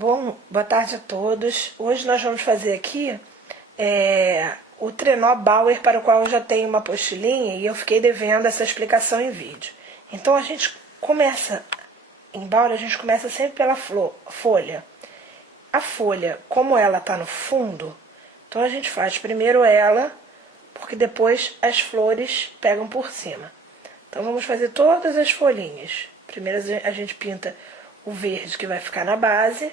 Boa tarde a todos. Hoje nós vamos fazer aqui o trenó Bauer, para o qual eu já tenho uma apostilinha e eu fiquei devendo essa explicação em vídeo. Então a gente começa, em Bauer a gente começa sempre pela folha. A folha, como ela está no fundo, então a gente faz primeiro ela, porque depois as flores pegam por cima. Então vamos fazer todas as folhinhas. Primeiro a gente pinta o verde que vai ficar na base.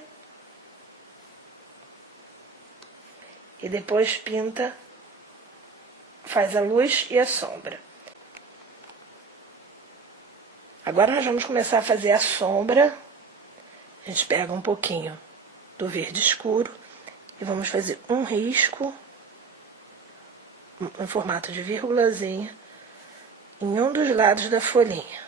E depois pinta, faz a luz e a sombra. Agora nós vamos começar a fazer a sombra. A gente pega um pouquinho do verde escuro e vamos fazer um risco em formato de vírgulazinha em um dos lados da folhinha.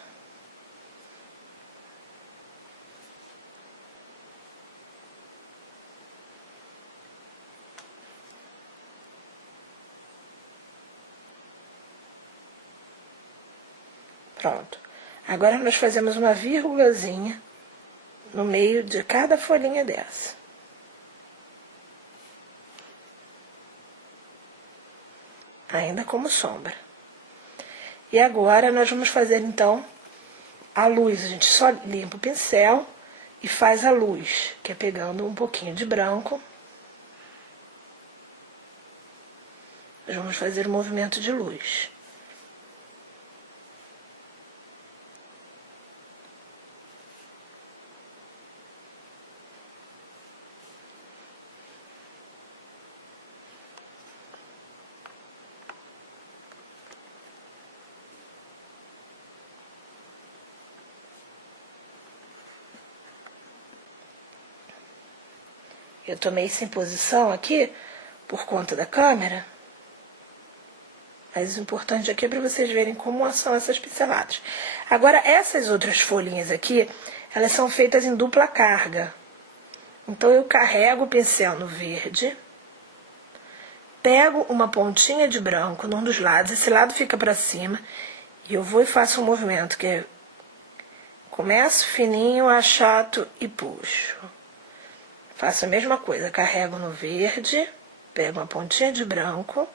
Pronto. Agora nós fazemos uma vírgulazinha no meio de cada folhinha dessa. Ainda como sombra. E agora nós vamos fazer então a luz. A gente só limpa o pincel e faz a luz, que é pegando um pouquinho de branco. Nós vamos fazer o movimento de luz. Eu tomei sem posição aqui, por conta da câmera, mas o importante aqui é para vocês verem como são essas pinceladas. Agora, essas outras folhinhas aqui, elas são feitas em dupla carga. Então, eu carrego o pincel no verde, pego uma pontinha de branco num dos lados, esse lado fica para cima, e eu vou e faço um movimento que é, começo fininho, achato e puxo. Faço a mesma coisa, carrego no verde, pego uma pontinha de branco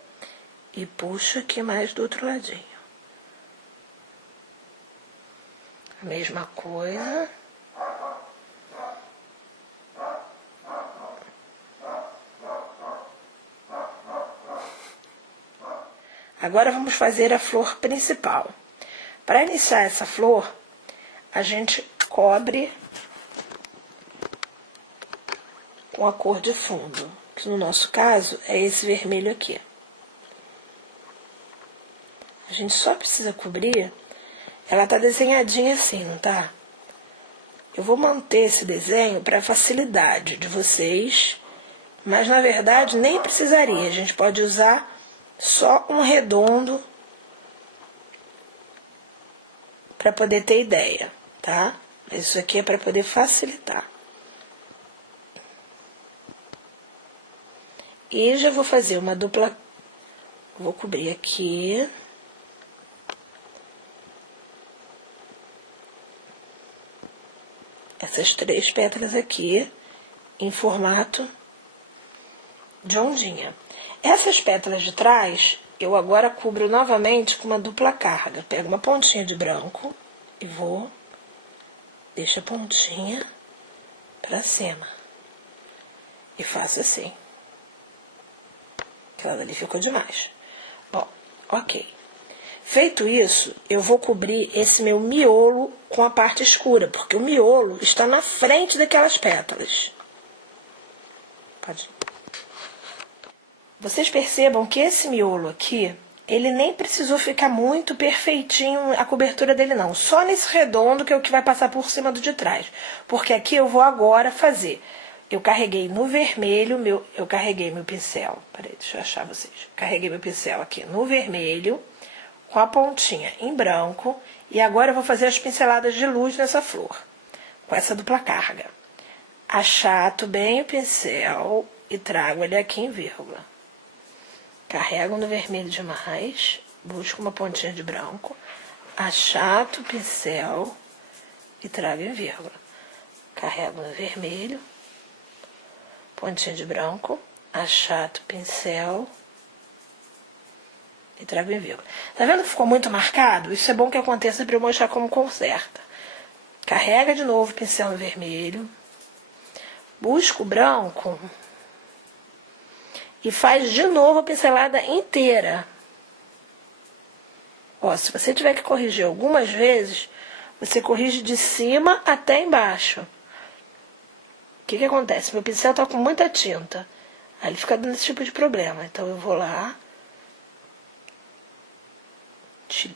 e puxo aqui mais do outro ladinho. A mesma coisa. Agora vamos fazer a flor principal. Para iniciar essa flor, a gente cobre com a cor de fundo, que no nosso caso é esse vermelho aqui. A gente só precisa cobrir, ela tá desenhadinha assim, não tá? Eu vou manter esse desenho para facilidade de vocês, mas na verdade nem precisaria, a gente pode usar só um redondo para poder ter ideia, tá? Isso aqui é para poder facilitar. E já vou fazer uma dupla, vou cobrir aqui. Essas 3 pétalas aqui, em formato de ondinha. Essas pétalas de trás, eu agora cubro novamente com uma dupla carga. Pego uma pontinha de branco e deixo a pontinha pra cima. E faço assim. Aquela dali ficou demais. Bom, ok. Feito isso, eu vou cobrir esse meu miolo com a parte escura, porque o miolo está na frente daquelas pétalas. Pode. Vocês percebam que esse miolo aqui, ele nem precisou ficar muito perfeitinho a cobertura dele não. Só nesse redondo que é o que vai passar por cima do de trás. Porque aqui eu vou agora fazer. Eu carreguei no vermelho, eu carreguei meu pincel. Peraí, deixa eu achar vocês. Carreguei meu pincel aqui no vermelho, com a pontinha em branco. E agora eu vou fazer as pinceladas de luz nessa flor, com essa dupla carga. Achato bem o pincel e trago ele aqui em vírgula. Carrego no vermelho demais, busco uma pontinha de branco, achato o pincel e trago em vírgula. Carrego no vermelho pontinha de branco, achato o pincel e trago em vírgula. Tá vendo que ficou muito marcado? Isso é bom que aconteça para eu mostrar como conserta. Carrega de novo o pincel no vermelho, busca o branco e faz de novo a pincelada inteira. Ó, se você tiver que corrigir algumas vezes, você corrige de cima até embaixo. O que acontece? Meu pincel tá com muita tinta. Aí ele fica dando esse tipo de problema. Então eu vou lá,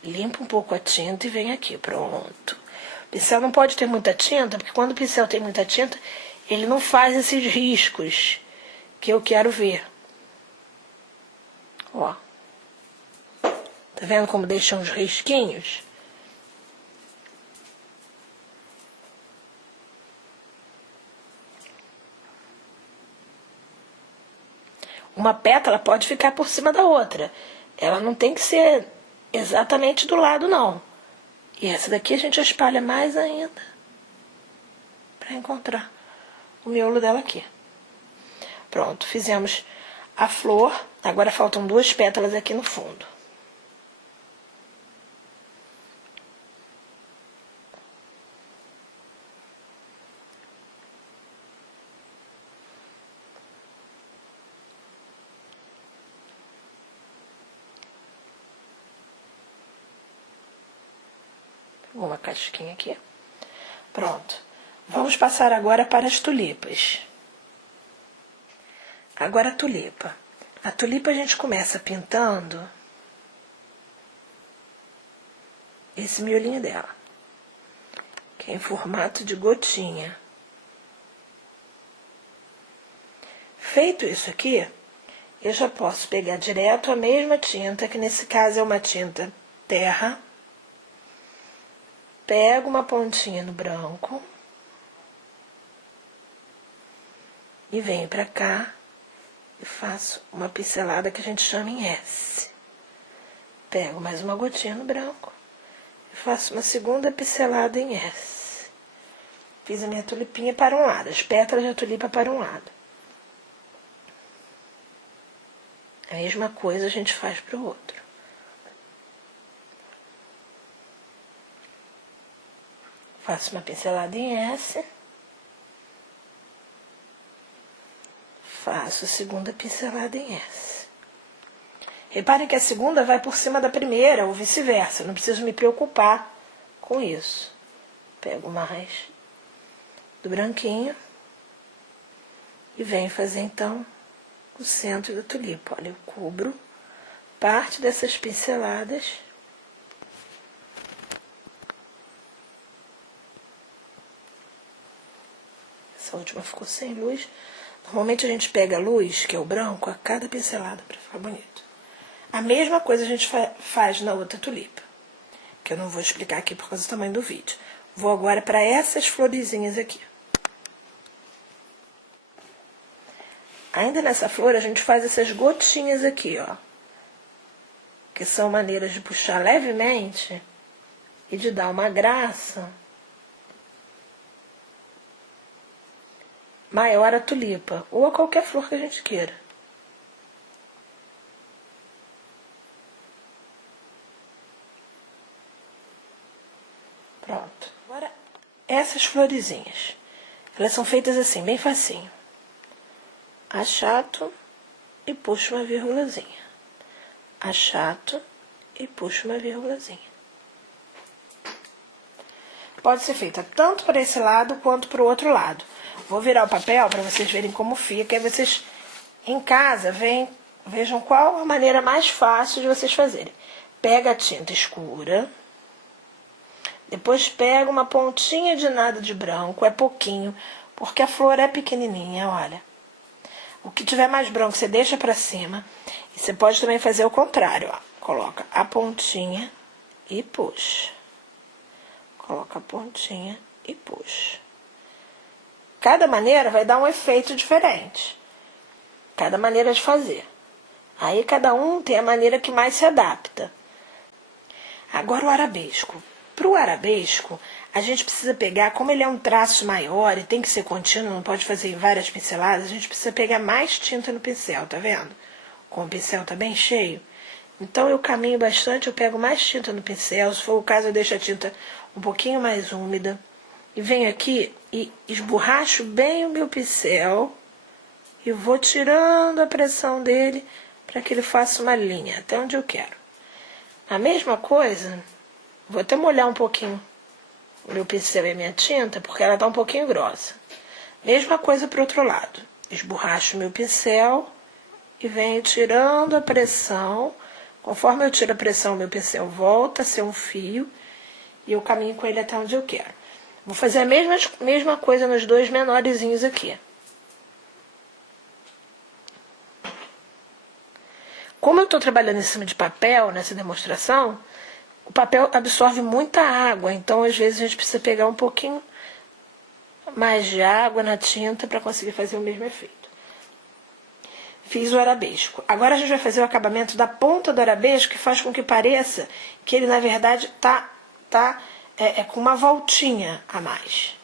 limpo um pouco a tinta e venho aqui. Pronto. O pincel não pode ter muita tinta, porque quando o pincel tem muita tinta, ele não faz esses riscos que eu quero ver. Ó. Tá vendo como deixa uns risquinhos? Uma pétala pode ficar por cima da outra. Ela não tem que ser exatamente do lado, não. E essa daqui a gente espalha mais ainda para encontrar o miolo dela aqui. Pronto, fizemos a flor. Agora faltam 2 pétalas aqui no fundo. Uma casquinha aqui. Pronto. Vamos passar agora para as tulipas. Agora a tulipa. A tulipa a gente começa pintando esse miolinho dela, que é em formato de gotinha. Feito isso aqui, eu já posso pegar direto a mesma tinta, que nesse caso é uma tinta terra. Pego uma pontinha no branco e venho pra cá e faço uma pincelada que a gente chama em S. Pego mais uma gotinha no branco e faço uma segunda pincelada em S. Fiz a minha tulipinha para um lado, as pétalas da tulipa para um lado. A mesma coisa a gente faz para o outro. Faço uma pincelada em S. Faço a segunda pincelada em S. Reparem que a segunda vai por cima da primeira, ou vice-versa. Não preciso me preocupar com isso. Pego mais do branquinho e venho fazer, então, o centro da tulipa. Olha, eu cubro parte dessas pinceladas. Essa última ficou sem luz. Normalmente a gente pega a luz, que é o branco, a cada pincelada para ficar bonito. A mesma coisa a gente faz na outra tulipa, que eu não vou explicar aqui por causa do tamanho do vídeo. Vou agora para essas florezinhas aqui. Ainda nessa flor a gente faz essas gotinhas aqui, ó, que são maneiras de puxar levemente e de dar uma graça maior a tulipa, ou a qualquer flor que a gente queira. Pronto. Agora, essas florezinhas, elas são feitas assim, bem facinho. Achato e puxo uma vírgulazinha. Achato e puxo uma vírgulazinha. Pode ser feita tanto para esse lado quanto para o outro lado. Vou virar o papel para vocês verem como fica. Aí vocês, em casa, vejam qual a maneira mais fácil de vocês fazerem. Pega a tinta escura. Depois pega uma pontinha de nada de branco. É pouquinho, porque a flor é pequenininha, olha. O que tiver mais branco você deixa para cima. E você pode também fazer o contrário, ó. Coloca a pontinha e puxa. Coloca a pontinha e puxa. Cada maneira vai dar um efeito diferente. Cada maneira de fazer. Aí cada um tem a maneira que mais se adapta. Agora o arabesco. Para o arabesco, a gente precisa pegar, como ele é um traço maior e tem que ser contínuo, não pode fazer em várias pinceladas, a gente precisa pegar mais tinta no pincel, tá vendo? Como o pincel tá bem cheio. Então eu caminho bastante, eu pego mais tinta no pincel, se for o caso eu deixo a tinta um pouquinho mais úmida. E venho aqui e esborracho bem o meu pincel e vou tirando a pressão dele para que ele faça uma linha, até onde eu quero. A mesma coisa, vou até molhar um pouquinho o meu pincel e a minha tinta, porque ela está um pouquinho grossa. Mesma coisa para o outro lado. Esborracho o meu pincel e venho tirando a pressão. Conforme eu tiro a pressão, meu pincel volta a ser um fio e eu caminho com ele até onde eu quero. Vou fazer a mesma coisa nos dois menorzinhos aqui. Como eu estou trabalhando em cima de papel nessa demonstração, o papel absorve muita água, então às vezes a gente precisa pegar um pouquinho mais de água na tinta para conseguir fazer o mesmo efeito. Fiz o arabesco. Agora a gente vai fazer o acabamento da ponta do arabesco, que faz com que pareça que ele na verdade tá com uma voltinha a mais.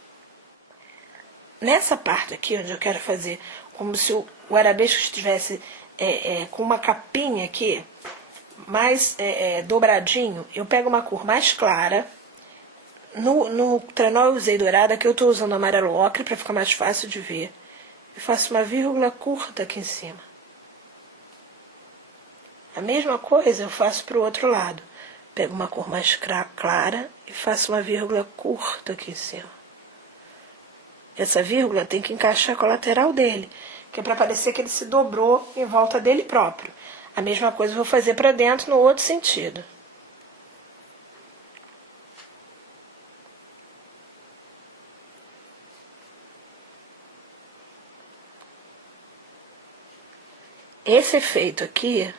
Nessa parte aqui, onde eu quero fazer como se o arabesco estivesse com uma capinha aqui, mais dobradinho, eu pego uma cor mais clara. No trenó eu usei dourada, que eu estou usando amarelo ocre para ficar mais fácil de ver. E faço uma vírgula curta aqui em cima. A mesma coisa eu faço para o outro lado. Pego uma cor mais clara e faço uma vírgula curta aqui em cima. Essa vírgula tem que encaixar com a lateral dele, que é para parecer que ele se dobrou em volta dele próprio. A mesma coisa eu vou fazer para dentro no outro sentido. Esse efeito aqui,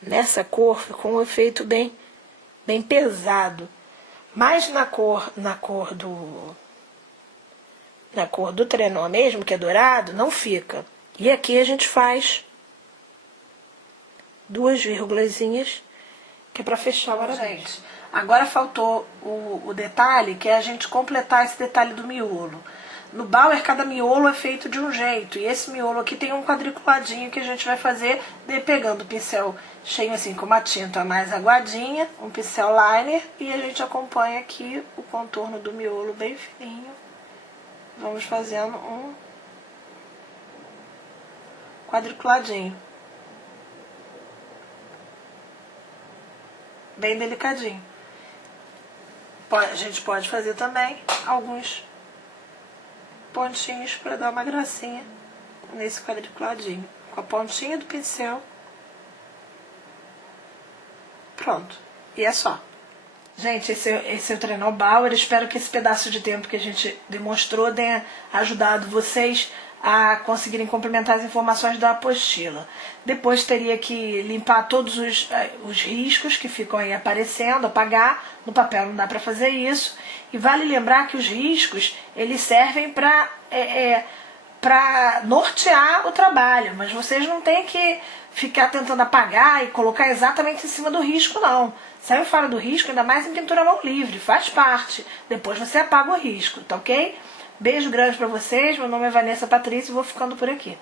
nessa cor, ficou um efeito bem pesado. Mas na cor do trenó mesmo, que é dourado, não fica. E aqui a gente faz duas vírgulazinhas, que é para fechar o arabesco. Agora faltou o detalhe, que é a gente completar esse detalhe do miolo. No Bauer, cada miolo é feito de um jeito. E esse miolo aqui tem um quadriculadinho que a gente vai fazer pegando o pincel cheio assim, com uma tinta mais aguadinha, um pincel liner, e a gente acompanha aqui o contorno do miolo bem fininho. Vamos fazendo um quadriculadinho. Bem delicadinho. A gente pode fazer também alguns pontinhos para dar uma gracinha nesse quadriculadinho. Com a pontinha do pincel. Pronto. E é só. Gente, esse é o trenó Bauer. Espero que esse pedaço de tempo que a gente demonstrou tenha ajudado vocês a conseguirem complementar as informações da apostila. Depois teria que limpar todos os riscos que ficam aí aparecendo, apagar. No papel não dá para fazer isso. E vale lembrar que os riscos, eles servem para nortear o trabalho, mas vocês não têm que ficar tentando apagar e colocar exatamente em cima do risco, não. Saiu fora do risco, ainda mais em pintura à mão livre, faz parte. Depois você apaga o risco, tá ok? Beijo grande pra vocês, meu nome é Vanessa Patrícia e vou ficando por aqui.